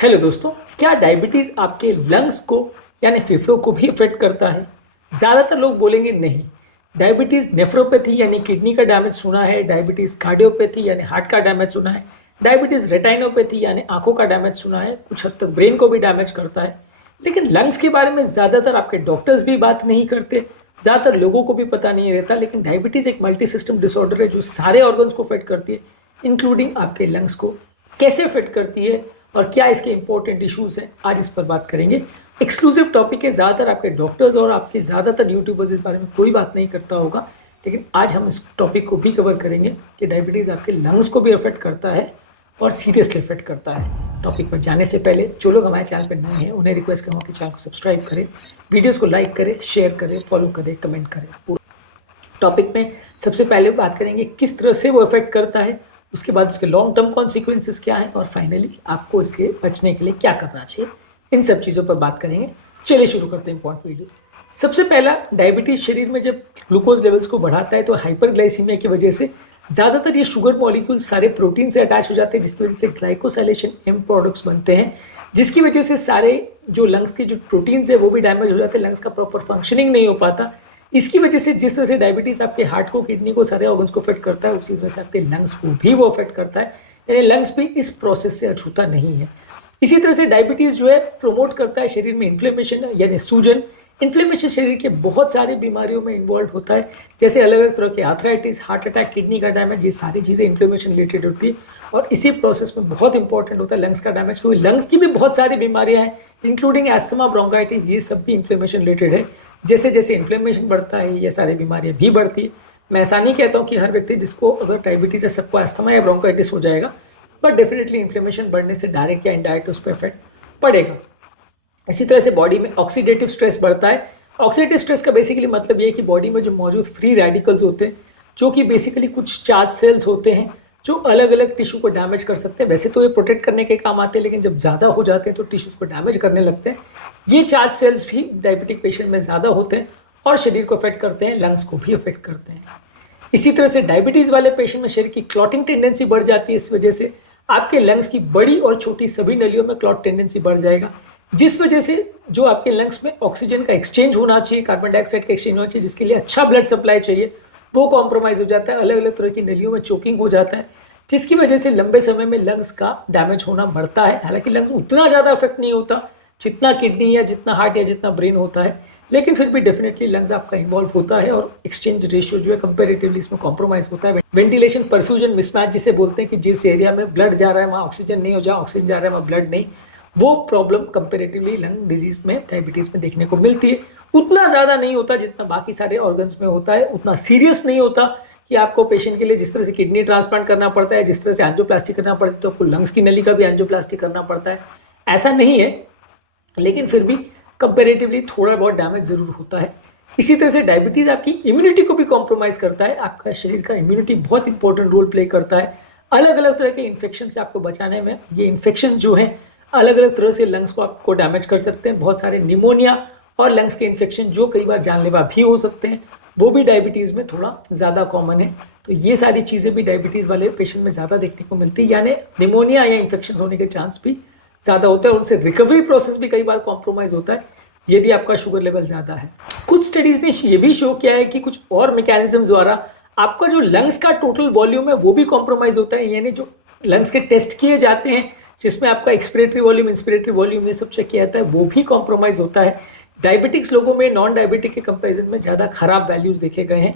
Hello दोस्तों, क्या diabetes आपके लंग्स को यानी फेफड़ों को भी अफेक्ट करता है? ज़्यादातर लोग बोलेंगे नहीं। डायबिटीज़ नेफ्रोपैथी यानी किडनी का डैमेज सुना है, डायबिटीज़ कार्डियोपैथी यानी हार्ट का डैमेज सुना है, डायबिटीज़ रेटाइनोपैथी यानी आंखों का डैमेज सुना है, कुछ हद तक ब्रेन को भी डैमेज करता है। लेकिन लंग्स के बारे में ज़्यादातर आपके डॉक्टर्स भी बात नहीं करते, ज़्यादातर लोगों को भी पता नहीं रहता। लेकिन डायबिटीज़ एक मल्टी सिस्टम डिसऑर्डर है जो सारे ऑर्गन्स को अफेक्ट करती है, इंक्लूडिंग आपके लंग्स को। कैसे अफेक्ट करती है और क्या इसके इंपॉर्टेंट इश्यूज हैं, आज इस पर बात करेंगे। एक्सक्लूसिव टॉपिक है, ज़्यादातर आपके डॉक्टर्स और आपके ज़्यादातर यूट्यूबर्स इस बारे में कोई बात नहीं करता होगा, लेकिन आज हम इस टॉपिक को भी कवर करेंगे कि डायबिटीज़ आपके लंग्स को भी अफेक्ट करता है और सीरियसली अफेक्ट करता है। टॉपिक पर जाने से पहले जो लोग हमारे चैनल पर नए हैं उन्हें रिक्वेस्ट करूँगा कि चैनल को सब्सक्राइब करें, वीडियोज़ को लाइक करें, शेयर करें, फॉलो करें, कमेंट करें। पूरा टॉपिक में सबसे पहले बात करेंगे किस तरह से वो अफेक्ट करता है, उसके बाद उसके लॉन्ग टर्म कॉन्सिक्वेंसेस क्या हैं और फाइनली आपको इसके बचने के लिए क्या करना चाहिए। इन सब चीज़ों पर बात करेंगे। चलिए शुरू करते हैं इंपॉर्टेंट वीडियो। सबसे पहला, डायबिटीज़ शरीर में जब ग्लूकोज लेवल्स को बढ़ाता है तो हाइपरग्लाइसीमिया की वजह से ज़्यादातर ये शुगर मॉलिक्यूल्स सारे प्रोटीन से अटैच हो जाते हैं, जिसकी वजह से ग्लाइकोसाइलेशन एम प्रोडक्ट्स बनते हैं, जिसकी वजह से सारे जो लंग्स के जो प्रोटीन्स है वो भी डैमेज हो जाते हैं, लंग्स का प्रॉपर फंक्शनिंग नहीं हो पाता। इसकी वजह से जिस तरह से डायबिटीज़ आपके हार्ट को, किडनी को, सारे ऑर्गन्स को अफेक्ट करता है, उसी तरह से आपके लंग्स को भी वो अफेक्ट करता है, यानी लंग्स भी इस प्रोसेस से अछूता नहीं है। इसी तरह से डायबिटीज़ जो है प्रमोट करता है शरीर में इन्फ्लेमेशन यानी सूजन। इन्फ्लेमेशन शरीर के बहुत सारी बीमारियों में इन्वॉल्व होता है, जैसे अलग अलग तरह के आर्थराइटिस, हार्ट अटैक, किडनी का डैमेज, ये सारी चीज़ें इन्फ्लेमेशन रिलेटेड होती है। और इसी प्रोसेस में बहुत इंपॉर्टेंट होता है लंग्स का डैमेज, क्योंकि लंग्स की भी बहुत सारी बीमारियाँ हैं, इंक्लूडिंग एस्थमा, ब्रोंकाइटिस, ये सब भी इन्फ्लेमेशन रिलेटेड है। जैसे जैसे इन्फ्लेमेशन बढ़ता है ये सारी बीमारियाँ भी बढ़ती है। मैं ऐसा नहीं कहता हूँ कि हर व्यक्ति जिसको अगर डायबिटीज़ है सबको एस्थमा या ब्रोंकाइटिस हो जाएगा, बट डेफिनेटली इन्फ्लेमेशन बढ़ने से डायरेक्ट या इनडायरेक्ट उस पर इफेक्ट पड़ेगा। इसी तरह से बॉडी में ऑक्सीडेटिव स्ट्रेस बढ़ता है। ऑक्सीडेटिव स्ट्रेस का बेसिकली मतलब ये है कि बॉडी में जो मौजूद फ्री रेडिकल्स होते हैं, जो कि बेसिकली कुछ चार्ज सेल्स होते हैं जो अलग अलग टिश्यू को डैमेज कर सकते हैं। वैसे तो ये प्रोटेक्ट करने के काम आते हैं, लेकिन जब ज़्यादा हो जाते हैं तो टिश्यूज़ को डैमेज करने लगते हैं। ये चार्ज सेल्स भी डायबिटिक पेशेंट में ज़्यादा होते हैं और शरीर को अफेक्ट करते हैं, लंग्स को भी अफेक्ट करते हैं। इसी तरह से डायबिटीज़ वाले पेशेंट में शरीर की क्लॉटिंग टेंडेंसी बढ़ जाती है। इस वजह से आपके लंग्स की बड़ी और छोटी सभी नलियों में क्लॉट टेंडेंसी बढ़ जाएगा, जिस वजह से जो आपके लंग्स में ऑक्सीजन का एक्सचेंज होना चाहिए, कार्बन डाइऑक्साइड का एक्सचेंज होना चाहिए, जिसके लिए अच्छा ब्लड सप्लाई चाहिए, वो कॉम्प्रोमाइज़ हो जाता है। अलग अलग तरह की नलियों में चोकिंग हो जाता है, जिसकी वजह से लंबे समय में लंग्स का डैमेज होना बढ़ता है। हालांकि लंग्स उतना ज़्यादा अफेक्ट नहीं होता जितना किडनी या जितना हार्ट या जितना ब्रेन होता है, लेकिन फिर भी डेफिनेटली लंग्स आपका इन्वॉल्व होता है और एक्सचेंज रेशियो जो है कंपेरेटिवली इसमें कॉम्प्रोमाइज़ होता है। वेंटिलेशन परफ्यूजन मिसमैच जिसे बोलते हैं कि जिस एरिया में ब्लड जा रहा है वहाँ ऑक्सीजन नहीं हो, जहाँ ऑक्सीजन जा रहा है वहाँ ब्लड नहीं, वो प्रॉब्लम कंपेरेटिवली लंग डिजीज में, डायबिटीज़ में देखने को मिलती है। उतना ज़्यादा नहीं होता जितना बाकी सारे ऑर्गन्स में होता है, उतना सीरियस नहीं होता कि आपको पेशेंट के लिए जिस तरह से किडनी ट्रांसप्लांट करना पड़ता है, जिस तरह से एंजियोप्लास्टी करना पड़ता है, तो आपको लंग्स की नली का भी एंजियोप्लास्टी करना पड़ता है, ऐसा नहीं है। लेकिन फिर भी कंपेरेटिवली थोड़ा बहुत डैमेज ज़रूर होता है। इसी तरह से डायबिटीज़ आपकी इम्यूनिटी को भी कॉम्प्रोमाइज़ करता है। आपका शरीर का इम्यूनिटी बहुत इंपॉर्टेंट रोल प्ले करता है अलग अलग तरह के इन्फेक्शन से आपको बचाने में। ये इन्फेक्शन जो है अलग अलग तरह से लंग्स को आपको डैमेज कर सकते हैं। बहुत सारे निमोनिया और लंग्स के इन्फेक्शन जो कई बार जानलेवा भी हो सकते हैं, वो भी डायबिटीज़ में थोड़ा ज़्यादा कॉमन है। तो ये सारी चीज़ें भी डायबिटीज़ वाले पेशेंट में ज़्यादा देखने को मिलती है, यानी निमोनिया या इन्फेक्शन होने के चांस भी ज़्यादा होता है। उनसे रिकवरी प्रोसेस भी कई बार कॉम्प्रोमाइज़ होता है यदि आपका शुगर लेवल ज़्यादा है। कुछ स्टडीज़ ने ये भी शो किया है कि कुछ और मैकेनिज्म द्वारा आपका जो लंग्स का टोटल वॉल्यूम है वो भी कॉम्प्रोमाइज़ होता है, यानी जो लंग्स के टेस्ट किए जाते हैं जिसमें आपका एक्सपिरेटरी वॉल्यूम, इंस्पिरेटरी वॉल्यूम ये सब चेक किया जाता है, वो भी कॉम्प्रोमाइज़ होता है। डायबिटिक्स लोगों में नॉन डायबिटिक के कंपैरिजन में ज़्यादा खराब वैल्यूज़ देखे गए हैं।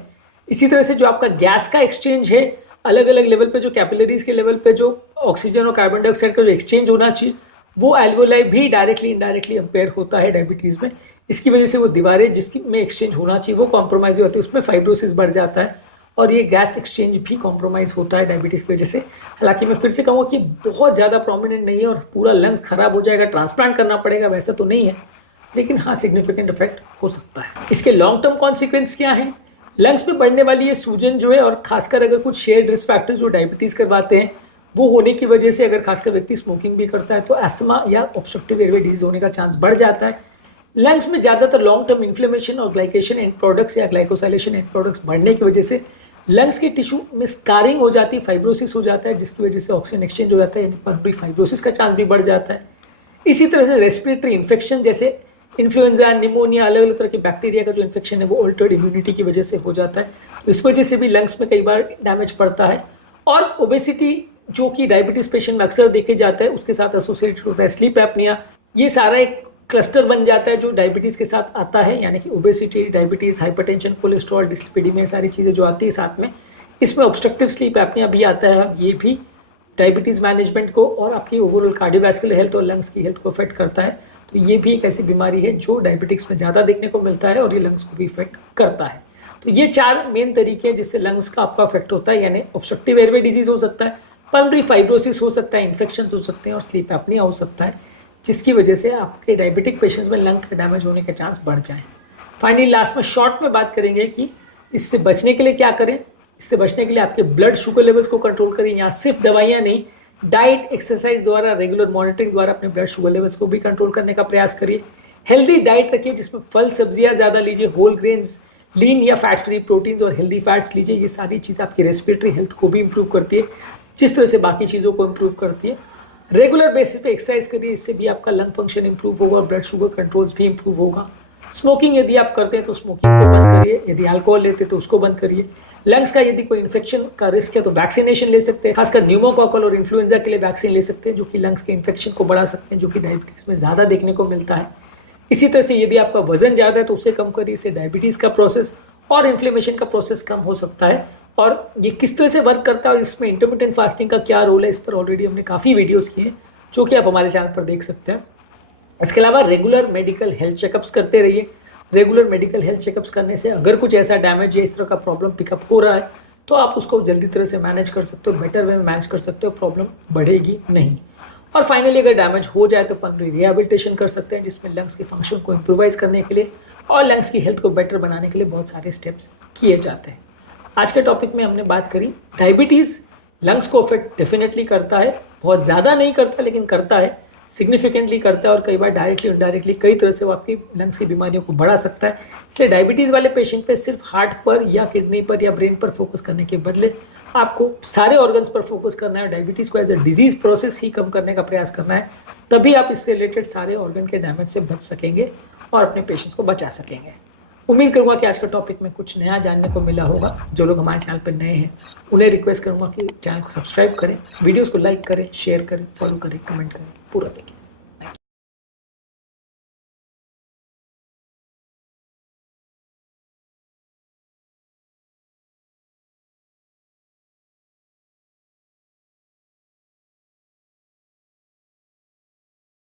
इसी तरह से जो आपका गैस का एक्सचेंज है अलग अलग लेवल पे, जो कैपिलरीज के लेवल पे जो ऑक्सीजन और कार्बन डाइऑक्साइड का जो एक्सचेंज होना चाहिए, वो एल्वोलाई भी डायरेक्टली इनडायरेक्टली अम्पेयर होता है डायबिटीज़ में। इसकी वजह से वो दीवारें जिसकी में एक्सचेंज होना चाहिए वो कॉम्प्रोमाइज़ हो जाती है, उसमें फाइब्रोसिस बढ़ जाता है और ये गैस एक्सचेंज भी कॉम्प्रोमाइज़ होता है डायबिटीज़ की वजह से। हालांकि मैं फिर से कहूँगा कि बहुत ज़्यादा प्रोमिनेंट नहीं है और पूरा लंग्स खराब हो जाएगा, ट्रांसप्लांट करना पड़ेगा, वैसा तो नहीं है, लेकिन हाँ सिग्निफिकेंट इफेक्ट हो सकता है। इसके लॉन्ग टर्म कॉन्सिक्वेंस क्या है? लंग्स में बढ़ने वाली ये सूजन जो है, और खासकर अगर कुछ शेयर्ड रिस्क फैक्टर्स जो डायबिटीज़ करवाते हैं वो होने की वजह से, अगर खासकर व्यक्ति स्मोकिंग भी करता है तो एस्थमा या ऑब्स्ट्रक्टिव एयरवे डिजीज होने का चांस बढ़ जाता है। लंग्स में ज़्यादातर लॉन्ग टर्म इन्फ्लेमेशन और ग्लाइकेशन एंड प्रोडक्ट्स या ग्लाइकोसाइलेशन एंड प्रोडक्ट्स बढ़ने की वजह से लंग्स के टिश्यू में स्कारिंग हो जाती है, फाइब्रोसिस हो जाता है, जिसकी वजह से ऑक्सीजन एक्सचेंज हो जाता है, यानी पल्मोनरी फाइब्रोसिस का चांस भी बढ़ जाता है। इसी तरह से रेस्पिरेटरी इन्फेक्शन जैसे इन्फ्लुएंजा, निमोनिया, अलग अलग तरह के बैक्टीरिया का जो इन्फेक्शन है वो ऑल्टर्ड इम्यूनिटी की वजह से हो जाता है, तो इस वजह से भी लंग्स में कई बार डैमेज पड़ता है। और ओबेसिटी जो कि डायबिटीज़ पेशेंट में अक्सर देखे जाता है, उसके साथ एसोसिएटेड होता है स्लीप एपनिया। ये सारा एक क्लस्टर बन जाता है जो डायबिटीज़ के साथ आता है, यानी कि ओबेसिटी, डायबिटीज़, हाइपरटेंशन, कोलेस्ट्रॉल, डिस्लिपिडीमिया, सारी चीज़ें जो आती है साथ में। इसमें ऑब्स्ट्रक्टिव स्लीप एपनिया भी आता है, ये भी डायबिटीज़ मैनेजमेंट को और आपकी ओवरऑल कार्डियोवैस्कुलर हेल्थ और लंग्स की हेल्थ को अफेक्ट करता है। तो ये भी एक ऐसी बीमारी है जो डायबिटिक्स में ज़्यादा देखने को मिलता है और ये लंग्स को भी इफेक्ट करता है। तो ये 4 मेन तरीके हैं जिससे लंग्स का आपका अफेक्ट होता है, यानी ऑब्स्ट्रक्टिव एयरवे डिजीज हो सकता है, पल्मोनरी फाइब्रोसिस हो सकता है, इन्फेक्शन हो सकते हैं और स्लीप एपनिया हो सकता है, जिसकी वजह से आपके डायबिटिक पेशेंट्स में लंग का डैमेज होने के चांस बढ़ जाएँ। फाइनली लास्ट में शॉर्ट में बात करेंगे कि इससे बचने के लिए क्या करें। इससे बचने के लिए आपके ब्लड शुगर लेवल्स को कंट्रोल करें। यहाँ सिर्फ दवाइयाँ नहीं, डाइट, एक्सरसाइज द्वारा, रेगुलर मॉनिटरिंग द्वारा अपने ब्लड शुगर लेवल्स को भी कंट्रोल करने का प्रयास करिए। हेल्दी डाइट रखिए जिसमें फल सब्जियां ज़्यादा लीजिए, होल ग्रेन्स, लीन या फैट फ्री प्रोटीन्स और हेल्दी फैट्स लीजिए। ये सारी चीज़ें आपकी रेस्पिरेटरी हेल्थ को भी इंप्रूव करती है, जिस तरह से बाकी चीज़ों को इंप्रूव करती है। रेगुलर बेसिस पे एक्सरसाइज करिए, इससे भी आपका लंग फंक्शन इंप्रूव होगा और ब्लड शुगर कंट्रोल्स भी इंप्रूव होगा। स्मोकिंग यदि आप करते हैं तो स्मोकिंग को बंद करिए, यदि अल्कोहल लेते हैं तो उसको बंद करिए। लंग्स का यदि कोई इन्फेक्शन का रिस्क है तो वैक्सीनेशन ले सकते हैं, खासकर न्यूमोकॉकल और इन्फ्लुएंजा के लिए वैक्सीन ले सकते हैं जो कि लंग्स के इन्फेक्शन को बढ़ा सकते हैं, जो कि डायबिटीज़ में ज़्यादा देखने को मिलता है। इसी तरह से यदि आपका वजन ज़्यादा है तो उसे कम करिए, इससे डायबिटीज़ का प्रोसेस और इन्फ्लेमेशन का प्रोसेस कम हो सकता है। और ये किस तरह से वर्क करता है और इसमें इंटरमिटेंट फास्टिंग का क्या रोल है, इस पर ऑलरेडी हमने काफ़ी वीडियोज़ किए हैं जो कि आप हमारे चैनल पर देख सकते हैं। इसके अलावा रेगुलर मेडिकल हेल्थ चेकअप्स करते रहिए। रेगुलर मेडिकल हेल्थ चेकअप्स करने से अगर कुछ ऐसा डैमेज या इस तरह का प्रॉब्लम पिकअप हो रहा है तो आप उसको जल्दी तरह से मैनेज कर सकते हो, बेटर वे में मैनेज कर सकते हो, प्रॉब्लम बढ़ेगी नहीं। और फाइनली अगर डैमेज हो जाए तो पल्मोनरी रिहैबिलिटेशन कर सकते हैं, जिसमें लंग्स के फंक्शन को इम्प्रूवाइज करने के लिए और लंग्स की हेल्थ को बेटर बनाने के लिए बहुत सारे स्टेप्स किए जाते हैं। आज के टॉपिक में हमने बात करी डायबिटीज़ लंग्स को अफेक्ट डेफिनेटली करता है, बहुत ज़्यादा नहीं करता लेकिन करता है, सिग्निफिकेंटली करता है और कई बार डायरेक्टली इनडायरेक्टली कई तरह से वो आपकी लंग्स की बीमारियों को बढ़ा सकता है। इसलिए डायबिटीज़ वाले पेशेंट पे सिर्फ हार्ट पर या किडनी पर या ब्रेन पर फोकस करने के बदले आपको सारे ऑर्गन्स पर फोकस करना है। डायबिटीज़ को एज अ डिजीज प्रोसेस ही कम करने का प्रयास करना है, तभी आप इससे रिलेटेड सारे ऑर्गन के डैमेज से बच सकेंगे और अपने पेशेंट्स को बचा सकेंगे। उम्मीद करूँगा कि आज के टॉपिक में कुछ नया जानने को मिला होगा। जो लोग हमारे चैनल पर नए हैं उन्हें रिक्वेस्ट करूँगा कि चैनल को सब्सक्राइब करें, वीडियोज़ को लाइक करें, शेयर करें, फॉलो करें, कमेंट करें, पूरा देखें।